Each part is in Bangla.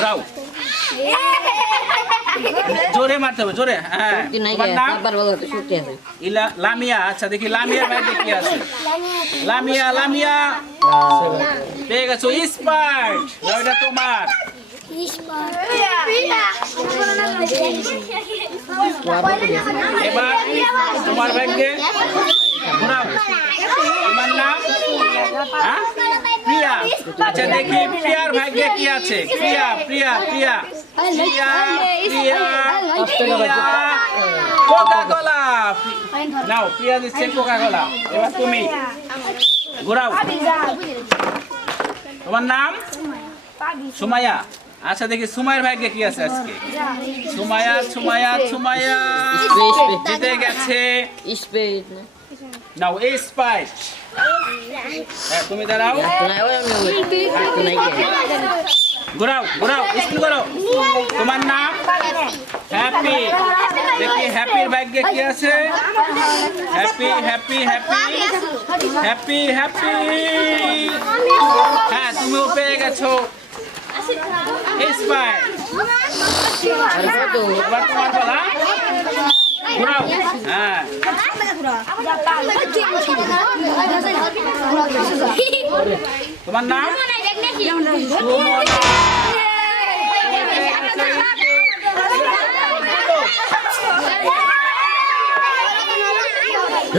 ঘোরাও জোরে মারতে হবে জোরে হ্যাঁ তোমার নাম লামিয়া আচ্ছা দেখি লামিয়া ভাগ্যে কি আছে লামিয়া লামিয়া পেয়ে গেছো স্পার্ট এটা তোমার এবার তোমার ভাগ্যে ঘোরাও তোমার নাম প্রিয়া আচ্ছা দেখি প্রিয়ার ভাগ্যে কি আছে প্রিয়া প্রিয়া প্রিয়া প্রিয়া প্রিয়া প্রিয়া কোকা কোলা নাও প্রিয়া দিচ্ছে কোকা কোলা এবার তুমি ঘোরাও তোমার নাম সুমাইয়া আচ্ছা দেখি সুমাইয়ের ভাগ্যে কি আছে আজকে সুমাইয়া সুমাইয়া সুমাইয়া জিতে গেছে নাও এই স্পাইট হ্যাঁ তুমি দাঁড়াও ঘোরাও ঘোরাও স্কুল করো তোমার নাম হ্যাপি দেখি হ্যাপির ভাগ্যে কি আছে happy happy happy happy happy হ্যাঁ তুমিও পেয়ে গেছো স্পাইট এবার তোমার বলা ঘোরাও হ্যাঁ তোমার নাম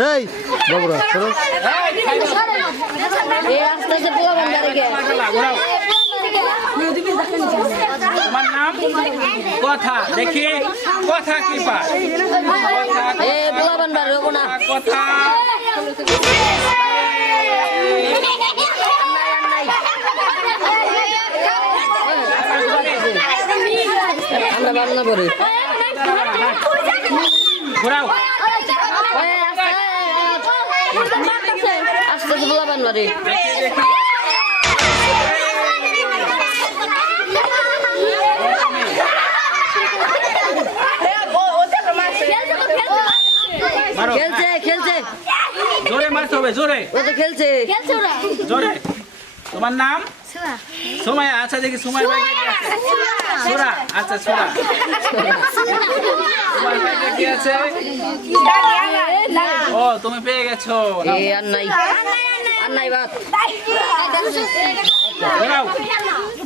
এই বাবুরা চলো তোমার নাম কথা দেখি কথা কি পায় কথা ঘোরাও আস্তে বলাবান বাড়ি খেলছে খেলছে জোরে মারতে হবে জোরে ও তো খেলছে জোরে তোমার নাম সুমাইয়া আচ্ছা দেখি সুমাইয়া ভাগ্যে কি আছে সুরা আচ্ছা সুরা তোমার ভাগ্যে কি আছে ও তুমি পেয়ে গেছো আর নাই বাত ঘোরাও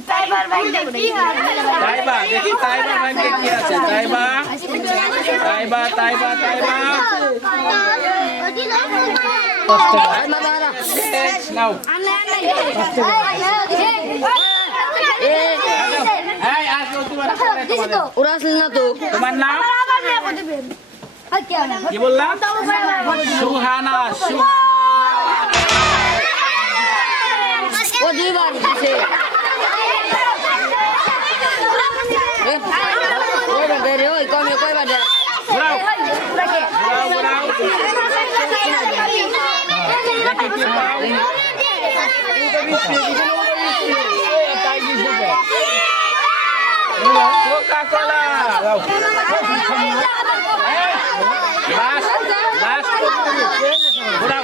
তাইবা দেখি তাইবার ভাগ্যে কি আছে তাইবা তাইবা তাইবা তাইবা নাও ওরা আসলে না তো তোমার নাম কি বললাম সুহানা ও দুইবার দিছে ওই কমে কয়বার দেয় ঘোরাও ঘোরাও ঘোরাও দেখি কি পাও কোকা কোলা লাস্ট লাস্ট ঘোরাও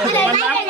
তোমার নাম